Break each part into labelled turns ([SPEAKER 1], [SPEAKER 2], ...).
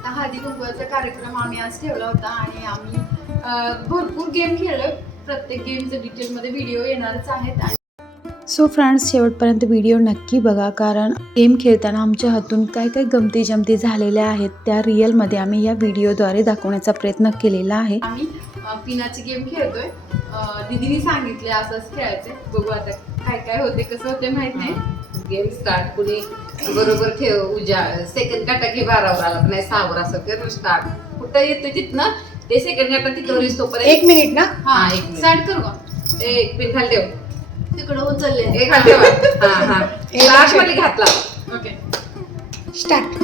[SPEAKER 1] आता हळदी कुंकवाचा कार्यक्रम आम्ही आज ठेवला होता आणि आम्ही भरपूर गेम खेळलोय. प्रत्येक गेमचं डिटेलमध्ये व्हिडिओ येणारच आहेत.
[SPEAKER 2] सो फ्रेंड्स, शेवटपर्यंत व्हिडिओ नक्की बघा, कारण गेम खेळताना आमच्या हातून काय काय गमती जमती झालेल्या आहेत त्या रिअलमध्ये आम्ही या व्हिडिओद्वारे दाखवण्याचा प्रयत्न केलेला आहे.
[SPEAKER 1] आम्ही पिनाची गेम खेळतोय. दीदीने सांगितले असंच खेळायचे. बघू आता काय काय होते, कसं होते माहित नाही.
[SPEAKER 3] गेम स्टार्ट कुणी बरोबर ठेव उजा सेकंड काटा घे 12 वर आला नाही 6 वर असं कर स्टार्ट. कुठं येतं तिथनं ते सेकंड काटा तिथं तोपर्यंत
[SPEAKER 4] 1 मिनिट ना.
[SPEAKER 3] हा 1 मिनिट
[SPEAKER 1] स्टार्ट करू का?
[SPEAKER 3] ते एक पिन खाली ठेव,
[SPEAKER 1] तिकडं उचलले.
[SPEAKER 3] एक खाली ठेव. हा हा स्टार्ट मध्ये घातला.
[SPEAKER 1] Okay
[SPEAKER 4] start.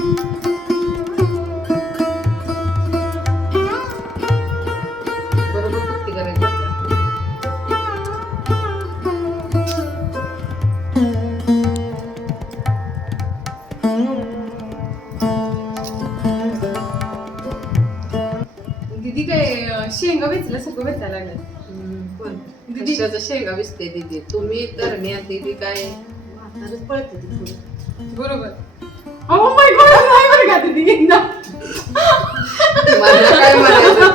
[SPEAKER 3] बरोबर पट्टी करायची.
[SPEAKER 1] दीदी काय शेंगा वेचलं सगळं वेचायला लागलं. दीदी
[SPEAKER 3] कशाचं शेंगा विसते दीदी तुम्ही तर दीदी काय म्हातारच पळते ती पुढे.
[SPEAKER 1] बरोबर. Oh my God, नाही बरं का दीदी एकदा.
[SPEAKER 3] मला काय म्हणायचं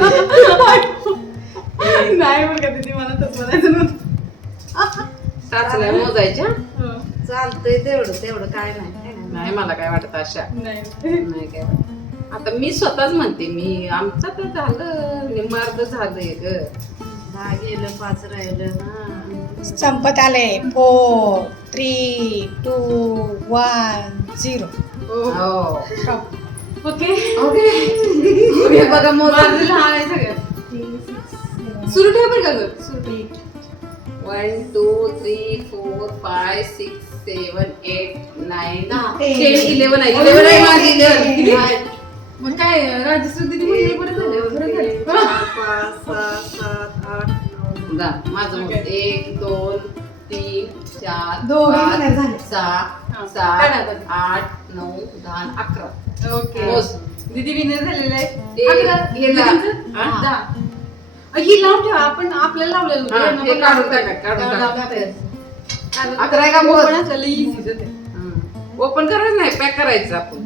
[SPEAKER 1] नाही बरं का दीदी, मला तसं म्हणायचं नव्हतं.
[SPEAKER 3] टाचल्या मोजायच्या
[SPEAKER 1] हो.
[SPEAKER 3] चालतंय तेवढं काय नाही मला काय वाटत अशा
[SPEAKER 1] नाही.
[SPEAKER 3] नाही काय वाटत. आता मी स्वतःच म्हणते मी आमचं तर झालं निम्मार्ध झालंय ग. 10 गेलं 5 राहिलं.
[SPEAKER 4] संपत आले. 4 3 2 1 0.
[SPEAKER 3] हो
[SPEAKER 1] ओके
[SPEAKER 3] ओके बघा मोजा.
[SPEAKER 1] माझं लहान आहे सगळं. सुरू ठेव बरं का ग. सुरू
[SPEAKER 3] 1 2 3 4 5 6 7 8 9
[SPEAKER 4] 10.
[SPEAKER 3] 11 आहे 11 आहे माझी 11.
[SPEAKER 1] मग काय राजश्री दीदी म्हणली बरं झालं, बरं झालं.
[SPEAKER 3] 5 6 7 8 9 माझं मग 1 2 3 4
[SPEAKER 4] दोघं
[SPEAKER 3] 5
[SPEAKER 4] winner झाले.
[SPEAKER 3] 6 7 8 9 10 11.
[SPEAKER 1] ओके
[SPEAKER 3] मोज.
[SPEAKER 1] दीदी विनर झालेले आहे.
[SPEAKER 3] ते
[SPEAKER 1] 11.
[SPEAKER 3] गेला.
[SPEAKER 1] दीदींचं?
[SPEAKER 3] हा.
[SPEAKER 1] 10. ही लावून ठेवा, आपण आपल्याला लावलेलं होतं.
[SPEAKER 3] हा,
[SPEAKER 1] यांना
[SPEAKER 3] हे
[SPEAKER 1] पण
[SPEAKER 3] काढून
[SPEAKER 1] लावलं.
[SPEAKER 3] टाका, काढून
[SPEAKER 1] लावलं
[SPEAKER 3] टाका.
[SPEAKER 1] आपल्याला.
[SPEAKER 3] 11 आहे का मोज?
[SPEAKER 1] पण आपल्याला easy च ते.
[SPEAKER 3] ओपन करायचं नाही पॅक करायचं आपण.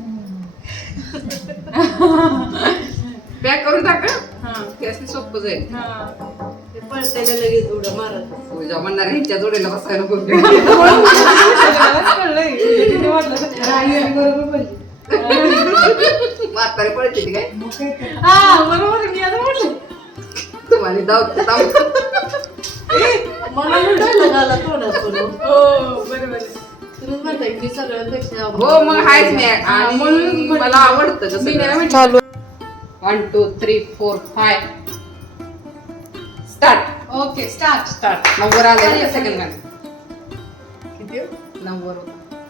[SPEAKER 3] पॅक करून टाका.
[SPEAKER 1] हा.
[SPEAKER 3] ते असं सोपं जाईल.
[SPEAKER 1] हा.
[SPEAKER 3] ते पळतायला लगेच उड्या मारत. तुझ्या म्हणणार ह्यांच्या जोडीला बसायला नको.
[SPEAKER 1] सगळ्यालाच कळलंय. दीदी वाटलं तर.
[SPEAKER 4] बरोबर बोलली.
[SPEAKER 3] म्हातारी पळते ती काय
[SPEAKER 1] हा बरोबर, मी आता म्हटलं.
[SPEAKER 3] तुम्हाला धावते
[SPEAKER 4] मला लुटायला झाला तोंडातून.
[SPEAKER 1] हो बरोबर आहे.
[SPEAKER 4] तुम्ही म्हणताय मी सगळ्यांपेक्षा
[SPEAKER 3] हो मग आहेच मी
[SPEAKER 1] म्हणून
[SPEAKER 3] आणि मला आवडतं कसं
[SPEAKER 1] मी नाही म्हटलं.
[SPEAKER 4] चालू.
[SPEAKER 3] 1 2 3 4 5 स्टार्ट
[SPEAKER 1] ओके स्टार्ट.
[SPEAKER 3] नंबर आले
[SPEAKER 1] चालेल,
[SPEAKER 3] सेकंड
[SPEAKER 1] चालेल.
[SPEAKER 3] किती नंबर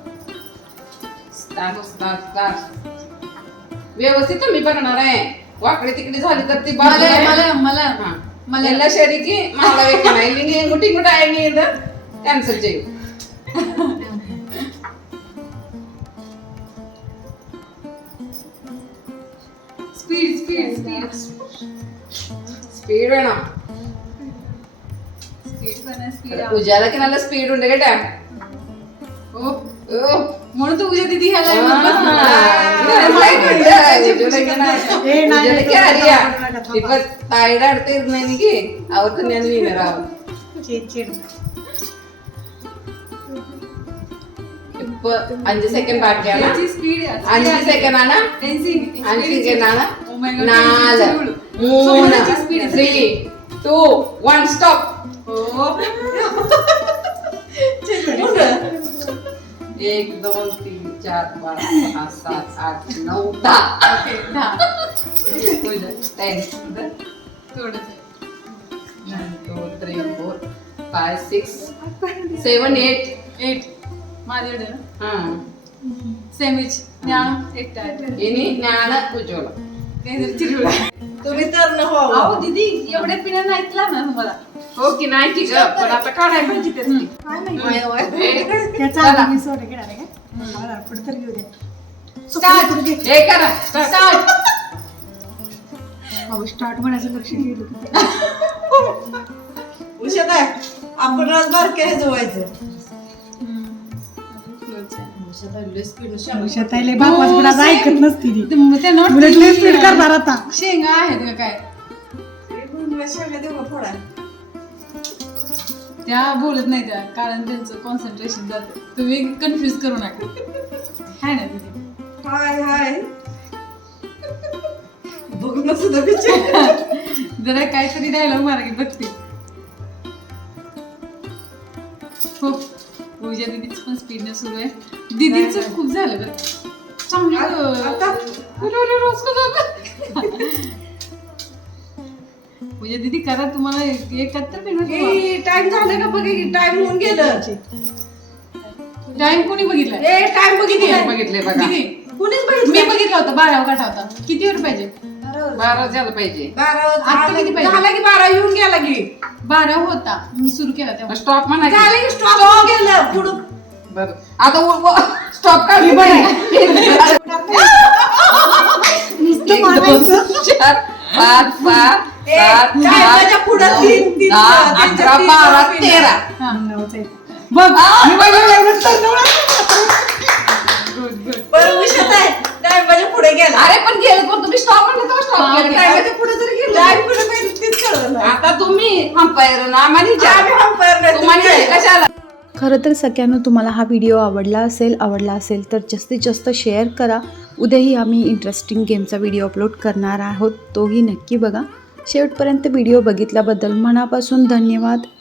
[SPEAKER 3] स्टार्ट व्यवस्थित मी बघणार आहे. वाकडे तिकडे झाली तर ती बाजू आहे.
[SPEAKER 1] मला
[SPEAKER 3] मला याला शरीकी मला वेग नाही लिंग गुटी गुटा आहे मी इधर कॅन्सल ചെയ്യും.
[SPEAKER 1] स्पीड
[SPEAKER 3] സ്പീഡ് വേണം. ഉജാല की നല്ല സ്പീഡ് ഉണ്ട് കേട്ടാ.
[SPEAKER 1] म्हणून तू उद्या दीदी ह्याला
[SPEAKER 3] ഇപ്പൊ താഴെ അടുത്ത് ഇരുന്നെനിക്ക് അവർക്ക് ഞാൻ വീണറാവും. ഇപ്പൊ 5 സെക്കൻഡ് ബാക്കിയാണ്. 5 സെക്കൻഡ് ആണ്. 5 സെക്കൻഡ് ആണ്. 4 3 3 2 1 സ്റ്റോപ്പ്. 1 2 3 4 5 6 7 8 9 10. 10 1 2 3 4 5 6 7 8
[SPEAKER 1] माझ्याकडे ना
[SPEAKER 3] हा
[SPEAKER 1] सेमिच ज्ञान एकटा आहे.
[SPEAKER 3] ഇനി ഞാൻ ഉജ്വല
[SPEAKER 4] तुम्ही तर न हो.
[SPEAKER 1] अहो दीदी एवढ्या पिण्या नाहीत लागणार तुम्हाला.
[SPEAKER 3] हो की नाही की ग पण आता काढाय पाहिजे त्याची.
[SPEAKER 4] त्याचा आम्ही सोडे घेणार आहे का? मला पुढे तर घेऊ द्या.
[SPEAKER 1] स्टार्ट.
[SPEAKER 3] हे करा
[SPEAKER 1] स्टार्ट.
[SPEAKER 4] स्टार्ट म्हणायचं लक्ष गेलं.
[SPEAKER 5] उषा काय आपण राजबार काय जोवायचं
[SPEAKER 4] उषाताईले बापास पण आज ऐकत नसती ती.
[SPEAKER 1] त्यांना
[SPEAKER 4] उलट लय स्पीड करणार आता.
[SPEAKER 1] शेंगा आहेत का काय त्या बोलत नाही त्या, कारण त्यांचं कॉन्सन्ट्रेशन जातं. तुम्ही कन्फ्युज करू नका. हाय ना दीदी?
[SPEAKER 3] हाय बघून
[SPEAKER 1] जरा काहीतरी डायलॉग मारा की बघते. हो पूजा दीदीच पण स्पीडने सुरू आहे. दीदीचं खूप झालं बरं चांगलं. रोज का झालं पूजा दीदी करा, तुम्हाला 71 मिनिट
[SPEAKER 3] टाइम झालं का बघा की टाइम होऊन गेलं.
[SPEAKER 1] टाइम कोणी बघितला?
[SPEAKER 3] टाइम बघितले बघा.
[SPEAKER 1] कोणीच बघितलं? मी बघितला होता 12 गाठा होता. किती वेळ पाहिजे?
[SPEAKER 3] 12 झालं पाहिजे.
[SPEAKER 1] आता किती पाहिजे?
[SPEAKER 3] झाला की 12 येऊन गेला की
[SPEAKER 1] 12 होता मी सुरू केला तेव्हा.
[SPEAKER 3] स्टॉप म्हणा. झालं की स्टॉप गेलं पुढं. बरं आता स्टॉप काढली बरं. 1 2 4 5 6 7 8 पुढं 3 3 11 12 13.
[SPEAKER 1] हा.
[SPEAKER 4] बघ मी बघितलं
[SPEAKER 3] पुढे गेला. अरे पण गेलं पण तुम्ही स्टॉप म्हणलं तर स्टॉप केलं. टाइमच्या पुढे जरी गेलं टाइम पुढे पाहिजे तेच कळलं. आता तुम्ही अंपायर ना आम्ही अंपायर नाही तुम्हाला कशाला.
[SPEAKER 2] खरं तर सगळ्यांना तुम्हाला हा व्हिडिओ आवडला असेल तर जास्तीत जास्त शेअर करा. उद्याही आम्ही इंटरेस्टिंग गेमचा व्हिडिओ अपलोड करणार आहोत, तोही नक्की बघा. शेवटपर्यंत व्हिडिओ बघितल्याबद्दल मनापासून धन्यवाद.